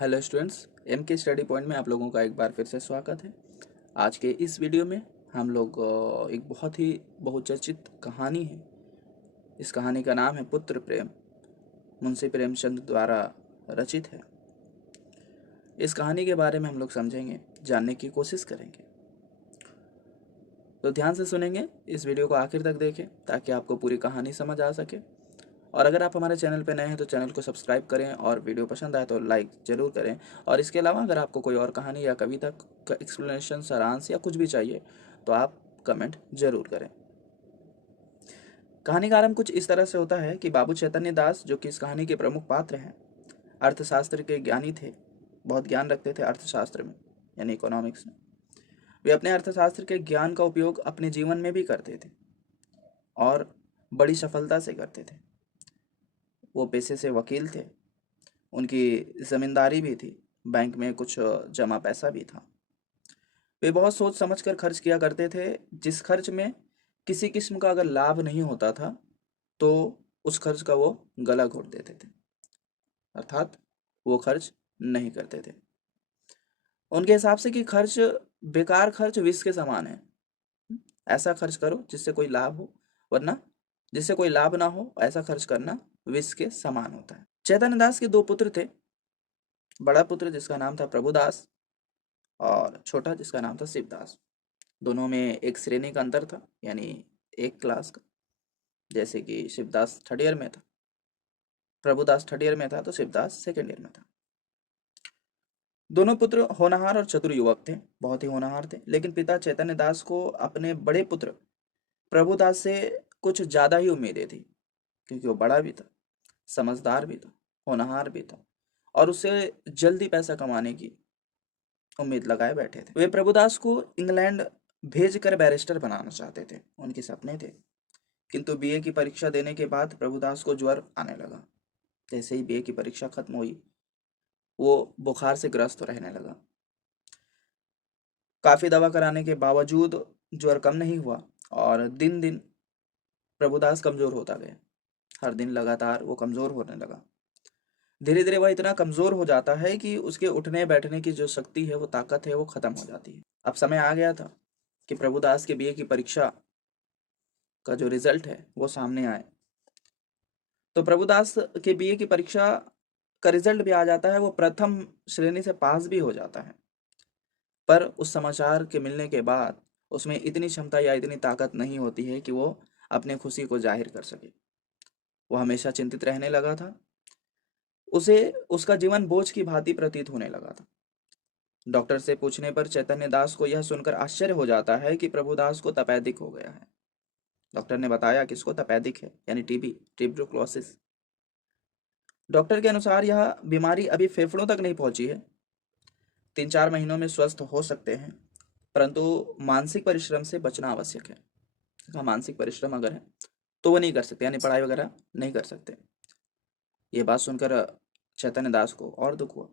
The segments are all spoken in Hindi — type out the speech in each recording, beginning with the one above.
हेलो स्टूडेंट्स, एम के स्टडी पॉइंट में आप लोगों का एक बार फिर से स्वागत है। आज के इस वीडियो में हम लोग एक बहुत ही बहुचर्चित कहानी है। इस कहानी का नाम है पुत्र प्रेम। मुंशी प्रेमचंद द्वारा रचित है। इस कहानी के बारे में हम लोग समझेंगे, जानने की कोशिश करेंगे। तो ध्यान से सुनेंगे, इस वीडियो को आखिर तक देखें ताकि आपको पूरी कहानी समझ आ सके। और अगर आप हमारे चैनल पर नए हैं तो चैनल को सब्सक्राइब करें और वीडियो पसंद आए तो लाइक ज़रूर करें। और इसके अलावा अगर आपको कोई और कहानी या कविता का एक्सप्लेनेशन, सारांश या कुछ भी चाहिए तो आप कमेंट ज़रूर करें। कहानी का आरंभ कुछ इस तरह से होता है कि बाबू चैतन्य दास, जो कि इस कहानी के प्रमुख पात्र हैं, अर्थशास्त्र के ज्ञानी थे। बहुत ज्ञान रखते थे अर्थशास्त्र में, यानी इकोनॉमिक्स में। वे अपने अर्थशास्त्र के ज्ञान का उपयोग अपने जीवन में भी करते थे और बड़ी सफलता से करते थे। वो पेशे से वकील थे। उनकी ज़मींदारी भी थी, बैंक में कुछ जमा पैसा भी था। वे बहुत सोच समझ कर खर्च किया करते थे। जिस खर्च में किसी किस्म का अगर लाभ नहीं होता था तो उस खर्च का वो गला घोट देते थे, अर्थात वो खर्च नहीं करते थे। उनके हिसाब से कि खर्च, बेकार खर्च विष के समान है। ऐसा खर्च करो जिससे कोई लाभ हो, वरना जिससे कोई लाभ ना हो ऐसा खर्च करना विष के समान होता है। चैतन्य दास के दो पुत्र थे। बड़ा पुत्र जिसका नाम था प्रभुदास और छोटा जिसका नाम था शिवदास। दोनों में एक श्रेणी का अंतर था, यानी एक क्लास का। जैसे कि शिवदास थर्ड ईयर में था, प्रभुदास थर्ड ईयर में था, तो शिवदास सेकेंड ईयर में था। दोनों पुत्र होनहार और चतुर युवक थे, बहुत ही होनहार थे। लेकिन पिता चैतन्य दास को अपने बड़े पुत्र प्रभुदास से कुछ ज़्यादा ही उम्मीदें थी, क्योंकि वो बड़ा भी था, समझदार भी था, होनहार भी था और उससे जल्दी पैसा कमाने की उम्मीद लगाए बैठे थे। वे प्रभुदास को इंग्लैंड भेजकर बैरिस्टर बनाना चाहते थे, उनके सपने थे। किंतु बीए की परीक्षा देने के बाद प्रभुदास को ज्वर आने लगा। जैसे ही बीए की परीक्षा खत्म हुई, वो बुखार से ग्रस्त रहने लगा। काफ़ी दवा कराने के बावजूद ज्वर कम नहीं हुआ और दिन दिन प्रभुदास कमज़ोर होता गया। हर दिन लगातार वो कमज़ोर होने लगा। धीरे धीरे वह इतना कमज़ोर हो जाता है कि उसके उठने बैठने की जो शक्ति है, वो ताकत है, वो ख़त्म हो जाती है। अब समय आ गया था कि प्रभुदास के बीए की परीक्षा का जो रिजल्ट है वो सामने आए। तो प्रभुदास के बीए की परीक्षा का रिजल्ट भी आ जाता है, वो प्रथम श्रेणी से पास भी हो जाता है। पर उस समाचार के मिलने के बाद उसमें इतनी क्षमता या इतनी ताकत नहीं होती है कि वो अपने खुशी को जाहिर कर सके। वो हमेशा चिंतित रहने लगा था। उसे उसका जीवन बोझ की भांति प्रतीत होने लगा था। डॉक्टर से पूछने पर चैतन्य दास को यह सुनकर आश्चर्य हो जाता है कि प्रभुदास को तपेदिक हो गया है। डॉक्टर ने बताया कि इसको तपेदिक है, यानी टीबी, ट्यूबरकुलोसिस। डॉक्टर के अनुसार यह बीमारी अभी फेफड़ों तक नहीं पहुंची है, 3-4 महीनों में स्वस्थ हो सकते हैं, परंतु मानसिक परिश्रम से बचना आवश्यक है। कहा मानसिक परिश्रम अगर है तो वो नहीं कर सकते, यानी पढ़ाई वगैरह नहीं कर सकते। ये बात सुनकर चैतन्य दास को और दुख हुआ।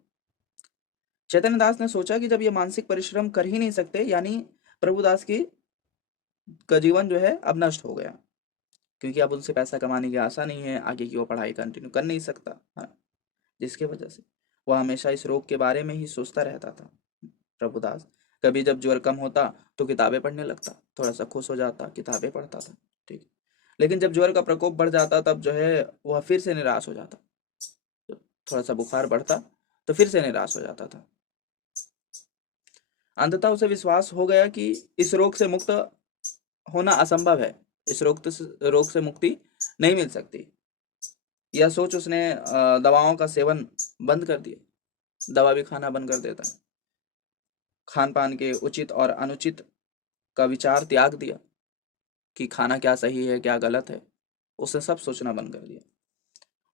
चैतन्य दास ने सोचा कि जब ये मानसिक परिश्रम कर ही नहीं सकते, यानी प्रभुदास की का जीवन जो है अब नष्ट हो गया, क्योंकि अब उनसे पैसा कमाने की आशा नहीं है, आगे की वो पढ़ाई कंटिन्यू कर नहीं सकता। हाँ, जिसके वजह से वह हमेशा इस रोग के बारे में ही सोचता रहता था। प्रभुदास कभी जब ज्वर कम होता तो किताबें पढ़ने लगता, थोड़ा सा खुश हो जाता, किताबें पढ़ता था, ठीक। लेकिन जब ज्वर का प्रकोप बढ़ जाता तब जो है वह फिर से निराश हो जाता। जब थोड़ा सा बुखार बढ़ता तो फिर से निराश हो जाता था। अंततः उसे विश्वास हो गया कि इस रोग से मुक्त होना असंभव है, इस रोग से मुक्ति नहीं मिल सकती। यह सोच उसने दवाओं का सेवन बंद कर दिया, दवा भी खाना बंद कर देता। खान पान के उचित और अनुचित का विचार त्याग दिया कि खाना क्या सही है क्या गलत है, उसने सब सोचना बंद कर दिया।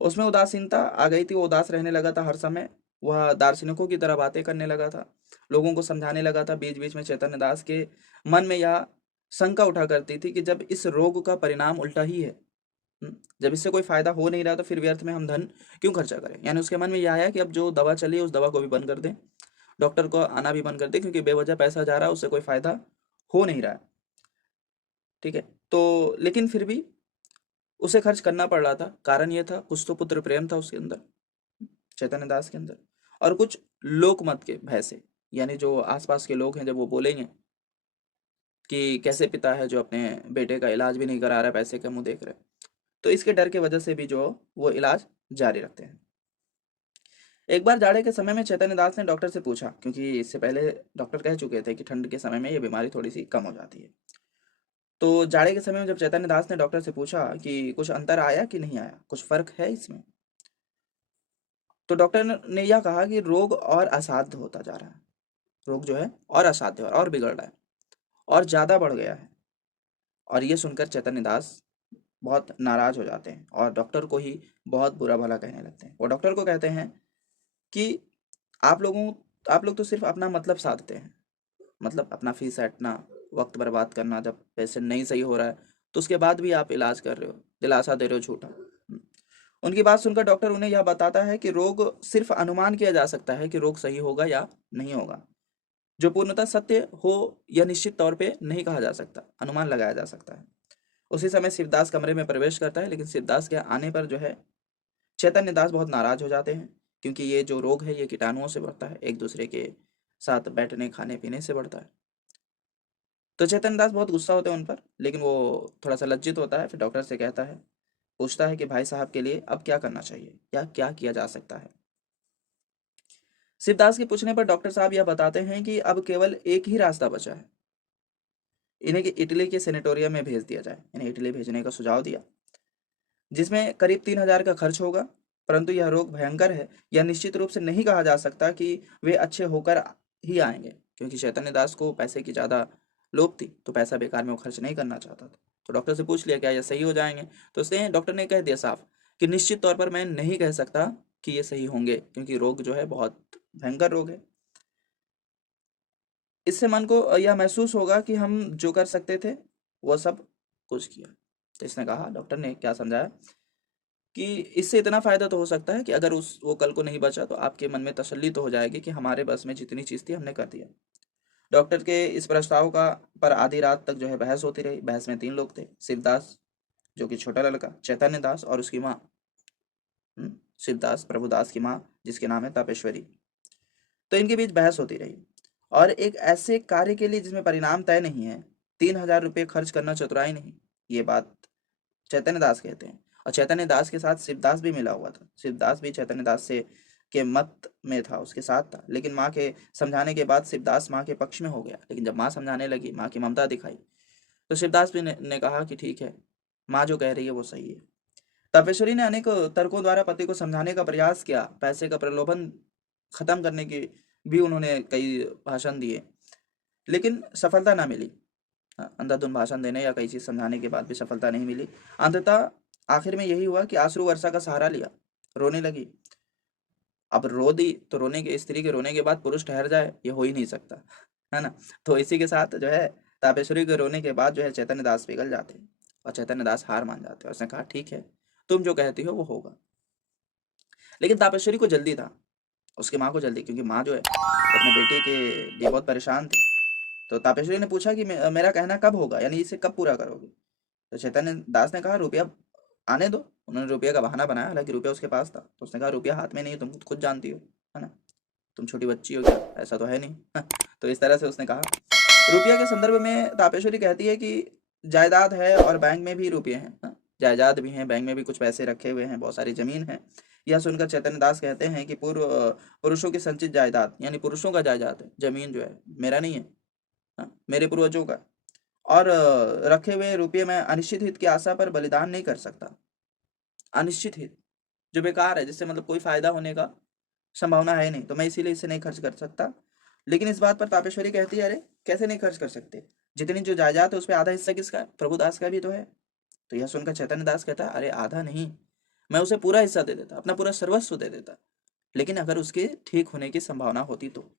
उसमें उदासीनता आ गई थी, वो उदास रहने लगा था हर समय। वह दार्शनिकों की तरह बातें करने लगा था, लोगों को समझाने लगा था। बीच बीच में चैतन्य दास के मन में यह शंका उठा करती थी कि जब इस रोग का परिणाम उल्टा ही है, जब इससे कोई फायदा हो नहीं रहा तो फिर व्यर्थ में हम धन क्यों खर्चा करें। यानी उसके मन में यह आया कि अब जो दवा चली है उस दवा को भी बंद कर दें, डॉक्टर को आना भी बंद कर दें, क्योंकि बेवजह पैसा जा रहा है, उससे कोई फायदा हो नहीं रहा है, ठीक है। तो लेकिन फिर भी उसे खर्च करना पड़ रहा था। कारण ये था, कुछ तो पुत्र प्रेम था उसके अंदर, चैतन्य दास के अंदर, और कुछ लोकमत के भय से, यानी जो आसपास के लोग हैं जब वो बोलेंगे कि कैसे पिता है जो अपने बेटे का इलाज भी नहीं करा रहा है, पैसे का मुंह देख रहे हैं, तो इसके डर की वजह से भी जो वो इलाज जारी रखते हैं। एक बार जाड़े के समय में चैतन्य दास ने डॉक्टर से पूछा, क्योंकि इससे पहले डॉक्टर कह चुके थे कि ठंड के समय में ये बीमारी थोड़ी सी कम हो जाती है। तो जाड़े के समय में जब चैतन्य दास ने डॉक्टर से पूछा कि कुछ अंतर आया कि नहीं आया, कुछ फर्क है इसमें, तो डॉक्टर ने यह कहा कि रोग और असाध्य होता जा रहा है। रोग जो है और असाध्य और बिगड़ रहा है और ज़्यादा बढ़ गया है। और ये सुनकर चैतन्य दास बहुत नाराज हो जाते हैं और डॉक्टर को ही बहुत बुरा भला कहने लगते हैं। वो डॉक्टर को कहते हैं कि आप लोगों आप लोग तो सिर्फ अपना मतलब साधते हैं, मतलब अपना फीस ऐंठना, वक्त बर्बाद करना, जब पेशेंट नहीं सही हो रहा है तो उसके बाद भी आप इलाज कर रहे हो, दिलासा दे रहे हो झूठा। उनकी बात सुनकर डॉक्टर उन्हें यह बताता है कि रोग सिर्फ अनुमान किया जा सकता है कि रोग सही होगा या नहीं होगा। जो पूर्णतः सत्य हो यह निश्चित तौर पे नहीं कहा जा सकता, अनुमान लगाया जा सकता है। उसी समय शिवदास कमरे में प्रवेश करता है, लेकिन शिवदास के आने पर जो है चैतन्य दास बहुत नाराज हो जाते हैं, क्योंकि ये जो रोग है ये कीटाणुओं से बढ़ता है, एक दूसरे के साथ बैठने खाने पीने से बढ़ता है। तो चैतन्य दास बहुत गुस्सा होते हैं उन पर, लेकिन वो थोड़ा सा लज्जित होता है। फिर डॉक्टर से कहता है, पूछता है कि भाई साहब के लिए अब क्या करना चाहिए या क्या किया जा सकता है। शिवदास के पूछने पर डॉक्टर साहब यह बताते हैं कि अब केवल एक ही रास्ता बचा है, इन्हें कि इटली के सेनेटोरियम में भेज दिया जाए। इन्हें इटली भेजने का सुझाव दिया, जिसमें करीब 3,000 का खर्च होगा। परंतु यह रोग भयंकर है, यह निश्चित रूप से नहीं कहा जा सकता कि वे अच्छे होकर ही आएंगे, क्योंकि चैतन्य दास को पैसे की ज़्यादा लोभ थी, तो पैसा बेकार में वो खर्च नहीं करना चाहता था। तो डॉक्टर से पूछ लिया क्या ये सही हो जाएंगे, तो उसने डॉक्टर ने कह दिया साफ कि निश्चित तौर पर मैं नहीं कह सकता कि ये सही होंगे, क्योंकि रोग जो है बहुत भयंकर रोग है। इससे मन को यह महसूस होगा कि हम जो कर सकते थे वह सब कुछ किया। तो इसने कहा, डॉक्टर ने क्या समझाया कि इससे इतना फायदा तो हो सकता है कि अगर उस वो कल को नहीं बचा तो आपके मन में तसल्ली तो हो जाएगी कि हमारे बस में जितनी चीज़ थी हमने कर दिया। डॉक्टर के इस प्रस्ताव का पर आधी रात तक जो है बहस होती रही। बहस में 3 लोग थे, शिवदास जो कि छोटा लड़का, चैतन्य दास और उसकी माँ। शिवदास प्रभुदास की माँ जिसके नाम है तापेश्वरी। तो इनके बीच बहस होती रही, और एक ऐसे कार्य के लिए जिसमें परिणाम तय नहीं है 3,000 रुपये खर्च करना चतुराई नहीं, ये बात चैतन्य दास कहते हैं। और चैतन्य दास के साथ शिवदास भी मिला हुआ था। शिवदास भी चैतन्य दास से के मत में था, उसके साथ था। लेकिन माँ के समझाने के बाद शिवदास माँ के पक्ष में हो गया। लेकिन जब माँ समझाने लगी, माँ की ममता दिखाई, तो शिवदास भी ने कहा कि ठीक है, माँ जो कह रही है वो सही है। तपेश्वरी ने अनेक तर्कों द्वारा पति को समझाने का प्रयास किया, पैसे का प्रलोभन खत्म करने की भी उन्होंने कई भाषण दिए, लेकिन सफलता ना मिली। अंधाधुंध भाषण देने या कई चीज समझाने के बाद भी सफलता नहीं मिली। अंततः आखिर में यही हुआ कि आंसू वर्षा का सहारा लिया, रोने लगी। अब रो दी तो रोने के स्त्री के रोने के बाद पुरुष ठहर जाए, ये हो ही नहीं सकता, है ना। तो इसी के साथ जो है तापेश्वरी के रोने के बाद जो है चैतन्य दास पिघल जाते हैं और चैतन्य दास हार मान जाते हैं। उसने कहा ठीक है, तुम जो कहती हो वो होगा। लेकिन तापेश्वरी को जल्दी था, उसकी माँ को जल्दी, क्योंकि माँ जो है वो अपने बेटे के लिए बहुत परेशान थी। तो तापेश्वरी ने पूछा कि मेरा कहना कब होगा, यानी इसे कब पूरा करोगे। तो चैतन्य दास ने कहा रुपया आने दो। उन्होंने रुपये का बहाना बनाया, हालांकि रुपया उसके पास था। तो उसने कहा रुपया हाथ में नहीं है, तुम खुद जानती हो, है ना, तुम छोटी बच्ची हो क्या, ऐसा तो है नहीं। तो इस तरह से उसने कहा। रुपया के संदर्भ में तापेश्वरी कहती है कि जायदाद है और बैंक में भी रुपये हैं, हाँ, जायदाद भी हैं, बैंक में भी कुछ पैसे रखे हुए हैं, बहुत सारी जमीन है। यह सुनकर चैतन्य दास कहते हैं कि पुरुषों की संचित जायदाद, यानी पुरुषों का जायदाद है, जमीन जो है मेरा नहीं है, हाँ, मेरे पूर्वजों का। और रखे हुए रुपये मैं अनिश्चित हित की आशा पर बलिदान नहीं कर सकता। अनिश्चित हित जो बेकार है, जिससे मतलब कोई फायदा होने का संभावना है नहीं, तो मैं इसीलिए इसे नहीं खर्च कर सकता। लेकिन इस बात पर तापेश्वरी कहती है, अरे कैसे नहीं खर्च कर सकते, जितनी जो जायदाद है उसमें आधा हिस्सा किसका है, प्रभुदास का भी तो है। तो यह सुनकर चैतन्य दास कहता है, अरे आधा नहीं, मैं उसे पूरा हिस्सा दे देता, अपना पूरा सर्वस्व दे देता, लेकिन अगर उसके ठीक होने की संभावना होती तो।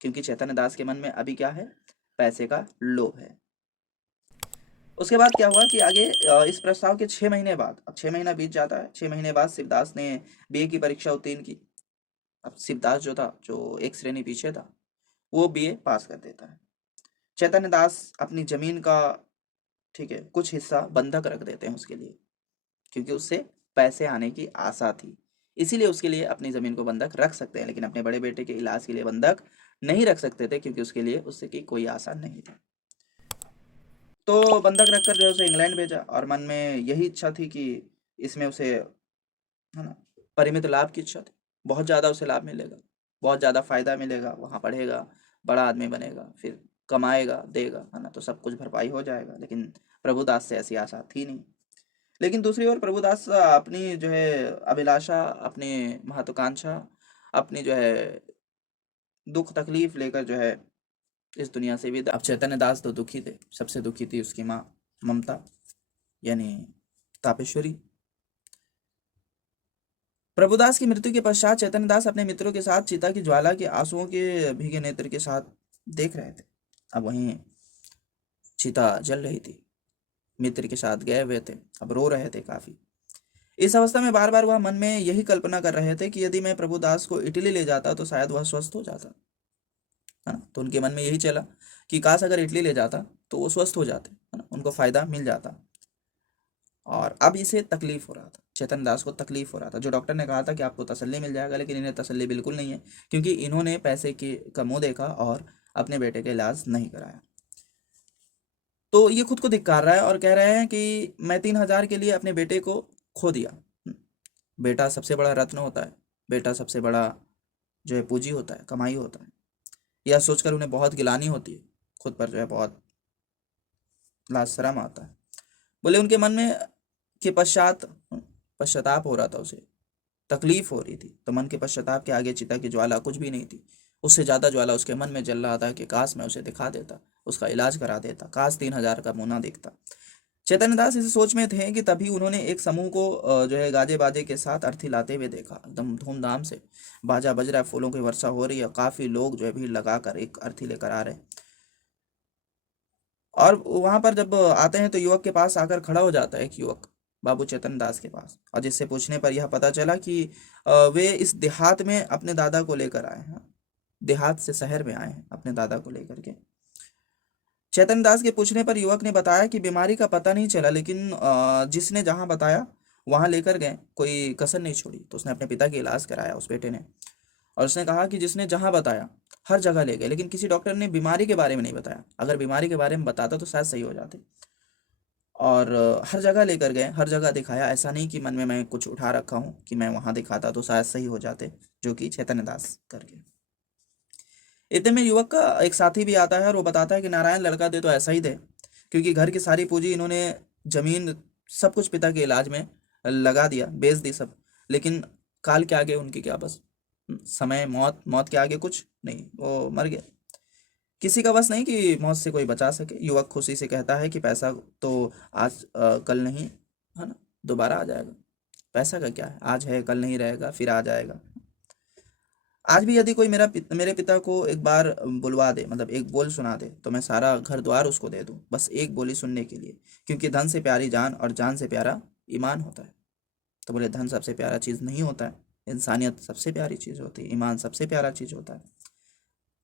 क्योंकि चैतन्य दास के मन में अभी क्या है, पैसे का लोभ है। उसके बाद क्या हुआ कि आगे इस प्रस्ताव के 6 महीने बाद, अब 6 महीना बीत जाता है, 6 महीने बाद शिवदास ने बीए की परीक्षा उत्तीर्ण की। अब शिवदास जो था, जो एक श्रेणी पीछे था, वो बीए पास कर देता है। चैतन्य दास अपनी जमीन का, ठीक है, कुछ हिस्सा बंधक रख देते हैं उसके लिए, क्योंकि उससे पैसे आने की आशा थी। इसीलिए उसके लिए अपनी ज़मीन को बंधक रख सकते हैं, लेकिन अपने बड़े बेटे के इलाज के लिए बंधक नहीं रख सकते थे, क्योंकि उसके लिए उससे की कोई आशा नहीं थी। तो बंधक रखकर जो है उसे इंग्लैंड भेजा, और मन में यही इच्छा थी कि इसमें उसे, है ना, परिमित लाभ की इच्छा थी। बहुत ज़्यादा उसे लाभ मिलेगा, बहुत ज़्यादा फायदा मिलेगा, वहाँ पढ़ेगा, बड़ा आदमी बनेगा, फिर कमाएगा, देगा, है ना, तो सब कुछ भरपाई हो जाएगा। लेकिन प्रभुदास से ऐसी आशा थी नहीं। लेकिन दूसरी ओर प्रभुदास अपनी जो है अभिलाषा, अपनी महत्वाकांक्षा, अपनी जो है दुख तकलीफ लेकर जो है इस दुनिया से विदा। अब चैतन्य दास तो दुखी थे, सबसे दुखी थी उसकी माँ ममता, यानी तापेश्वरी। प्रभुदास की मृत्यु के पश्चात चैतन्य दास अपने मित्रों के साथ चिता की ज्वाला के आंसुओं के भीगे नेत्र के साथ देख रहे थे। अब वहीं चिता जल रही थी, मित्र के साथ गए हुए थे, अब रो रहे थे काफी। इस अवस्था में बार बार वह मन में यही कल्पना कर रहे थे कि यदि मैं प्रभुदास को इटली ले जाता तो शायद वह स्वस्थ हो जाता, है ना। तो उनके मन में यही चला कि काश अगर इटली ले जाता तो वो स्वस्थ हो जाते, है ना, उनको फायदा मिल जाता। और अब इसे तकलीफ हो रहा था, चेतन दास को तकलीफ हो रहा था। जो डॉक्टर ने कहा था कि आपको तसल्ली मिल जाएगा, लेकिन इन्हें तसल्ली बिल्कुल नहीं है, क्योंकि इन्होंने पैसे की का मुंह देखा और अपने बेटे का इलाज नहीं कराया। तो ये खुद को धिक्कार रहा है और कह रहे हैं कि मैं 3,000 के लिए अपने बेटे को खो दिया। बेटा सबसे बड़ा रत्न होता है, बेटा सबसे बड़ा जो है पूंजी होता है, कमाई होता है। यह सोचकर उन्हें बहुत गिलानी होती है, खुद पर जो है बहुत लाज शर्म आता है। बोले उनके मन में के पश्चात पश्चाताप हो रहा था, उसे तकलीफ हो रही थी। तो मन के पश्चाताप के आगे चिता की ज्वाला कुछ भी नहीं थी। उससे ज्यादा ज्वाला उसके मन में जल रहा था कि काश मैं उसे दिखा देता, उसका इलाज करा देता, काश 3,000 का मुन्ना दिखता। चैतन्य दास इस सोच में थे कि तभी उन्होंने एक समूह को जो है गाजे बाजे के साथ अर्थी लाते हुए देखा। एकदम धूमधाम से बाजा बज रहा है, फूलों की वर्षा हो रही है, काफी लोग जो है भीड़ लगाकर एक अर्थी लेकर आ रहे हैं। और वहां पर जब आते हैं तो युवक के पास आकर खड़ा हो जाता है एक युवक बाबू चेतन दास के पास, और जिससे पूछने पर यह पता चला कि वे इस देहात में अपने दादा को लेकर आए हैं, देहात से शहर में आए हैं अपने दादा को लेकर के। चेतन दास के पूछने पर युवक ने बताया कि बीमारी का पता नहीं चला, लेकिन जिसने जहां बताया वहां लेकर गए, कोई कसर नहीं छोड़ी। तो उसने अपने पिता का इलाज कराया उस बेटे ने, और उसने कहा कि जिसने जहां बताया हर जगह ले गए, लेकिन किसी डॉक्टर ने बीमारी के बारे में नहीं बताया। अगर बीमारी के बारे में बताता तो शायद सही हो जाते। और हर जगह लेकर गए, हर जगह दिखाया। ऐसा नहीं कि मन में मैं कुछ उठा रखा हूँ कि मैं वहां दिखाता तो शायद सही हो जाते, जो कि चैतन्य दास करके। इतने में युवक का एक साथी भी आता है और वो बताता है कि नारायण लड़का दे तो ऐसा ही दे, क्योंकि घर की सारी पूंजी इन्होंने, जमीन, सब कुछ पिता के इलाज में लगा दिया, बेच दी सब। लेकिन काल के आगे उनकी क्या बस, समय, मौत, मौत के आगे कुछ नहीं, वो मर गया। किसी का बस नहीं कि मौत से कोई बचा सके। युवक खुशी से कहता है कि पैसा तो आज कल नहीं, है ना, दोबारा आ जाएगा। पैसा का क्या है, आज है कल नहीं रहेगा, फिर आ जाएगा। आज भी यदि कोई मेरे पिता को एक बार बुलवा दे, मतलब एक बोल सुना दे, तो मैं सारा घर द्वार उसको दे दूं, बस एक बोली सुनने के लिए, क्योंकि धन से प्यारी जान और जान से प्यारा ईमान होता है। तो बोले धन सबसे प्यारा चीज़ नहीं होता है, इंसानियत सबसे प्यारी चीज़ होती है, ईमान सबसे प्यारा चीज़ होता है।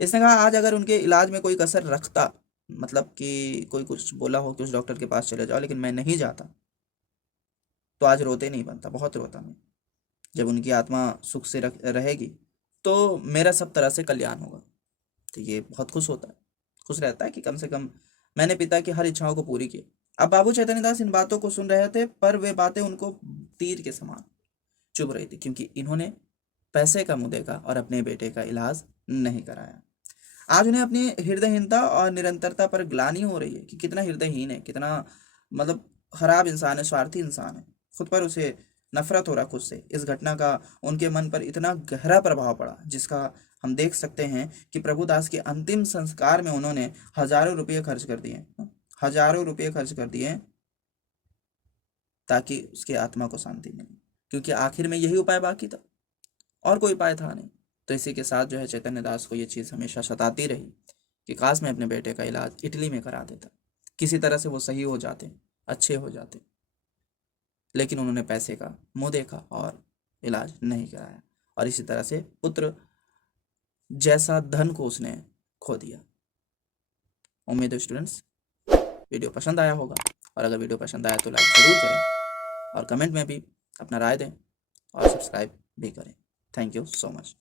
इसने कहा आज अगर उनके इलाज में कोई कसर रखता, मतलब कि कोई कुछ बोला हो कि उस डॉक्टर के पास चले जाओ, लेकिन मैं नहीं जाता, तो आज रोते नहीं बनता, बहुत रोता मैं। जब उनकी आत्मा सुख से रहेगी तो मेरा सब तरह से कल्याण होगा। तो ये बहुत खुश होता है, खुश रहता है कि कम से कम मैंने पिता की हर इच्छाओं को पूरी की। अब बाबू चैतन्य दास इन बातों को सुन रहे थे, पर वे बातें उनको तीर के समान चुभ रही थी, क्योंकि इन्होंने पैसे का मुंह देखा और अपने बेटे का इलाज नहीं कराया। आज उन्हें अपनी हृदयहीनता और निरंतरता पर ग्लानि हो रही है कि कितना हृदयहीन है, कितना मतलब खराब इंसान है, स्वार्थी इंसान है। खुद पर उसे नफरत हो रहा खुद से। इस घटना का उनके मन पर इतना गहरा प्रभाव पड़ा, जिसका हम देख सकते हैं कि प्रभुदास के अंतिम संस्कार में उन्होंने हजारों रुपये खर्च कर दिए, हजारों रुपये खर्च कर दिए, ताकि उसकी आत्मा को शांति मिले, क्योंकि आखिर में यही उपाय बाकी था, और कोई उपाय था नहीं। तो इसी के साथ जो है चैतन्य दास को ये चीज़ हमेशा सताती रही कि काश मैं अपने बेटे का इलाज इटली में करा देता, किसी तरह से वो सही हो जाते, अच्छे हो जाते। लेकिन उन्होंने पैसे का मुंह देखा और इलाज नहीं कराया, और इसी तरह से पुत्र जैसा धन को उसने खो दिया। उम्मीद है स्टूडेंट्स वीडियो पसंद आया होगा, और अगर वीडियो पसंद आया तो लाइक ज़रूर करें, और कमेंट में भी अपना राय दें, और सब्सक्राइब भी करें। Thank you so much.